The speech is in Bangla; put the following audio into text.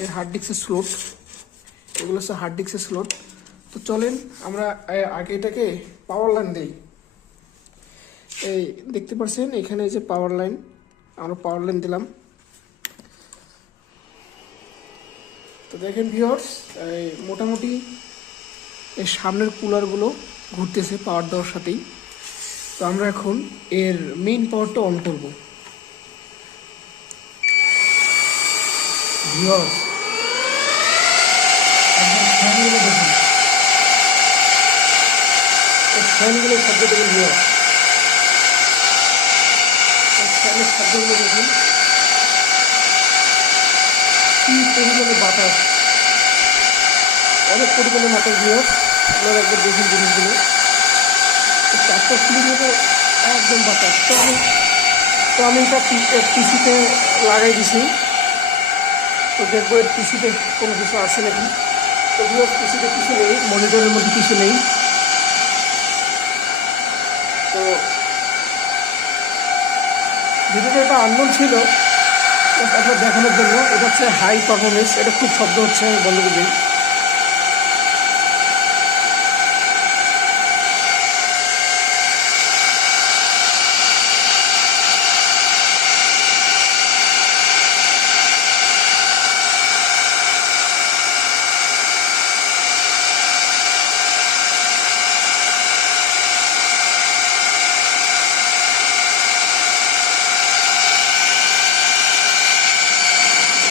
এই হার্ড ডিস্কের স্লট, এগুলো হচ্ছে হার্ড ডিস্কের স্লট। তো চলেন আমরা আগে এটাকে পাওয়ার লাইন দিই। এই দেখতে পাচ্ছেন এখানে এই যে পাওয়ার লাইন, আমরা পাওয়ার লাইন দিলাম। তো দেখেন ভিউয়ার্স, এই মোটামুটি এই সামনের কুলারগুলো ঘুরতেছে পাওয়ার দেওয়ার সাথেই। তো আমরা এখন এর মেইন পাওয়ারটা অন করব। ভিউয়ার্স ফ্যানগুলো দেখুন, এই ফ্যানগুলো শব্দ দেখুন ভিউয়ার্স, ফ্যানের শব্দগুলো দেখুন, কি পরিমাণে বাতাস, অনেক পরিমাণে বাতাস ভিউয়ার্স। আপনারা একবার দেখুন জিনিসগুলো, চারটা কিলোমিটার একদম বাতাস। তো আমি এটা পিসিতে লাগাই দিছি। তো দেখবো এর পিসিতে কোনো কিছু আসে নাকি। তো ভিউয়ার্স পিসিতে কিছু নেই, মনিটরের মধ্যে কিছু নেই। তো ভিডিওটা এটা আননোন ছিল আপনার দেখানোর জন্য। এটা হচ্ছে হাই পারফরমেন্স, এটা খুব শব্দ হচ্ছে, আমি বন্ধ করে দিই।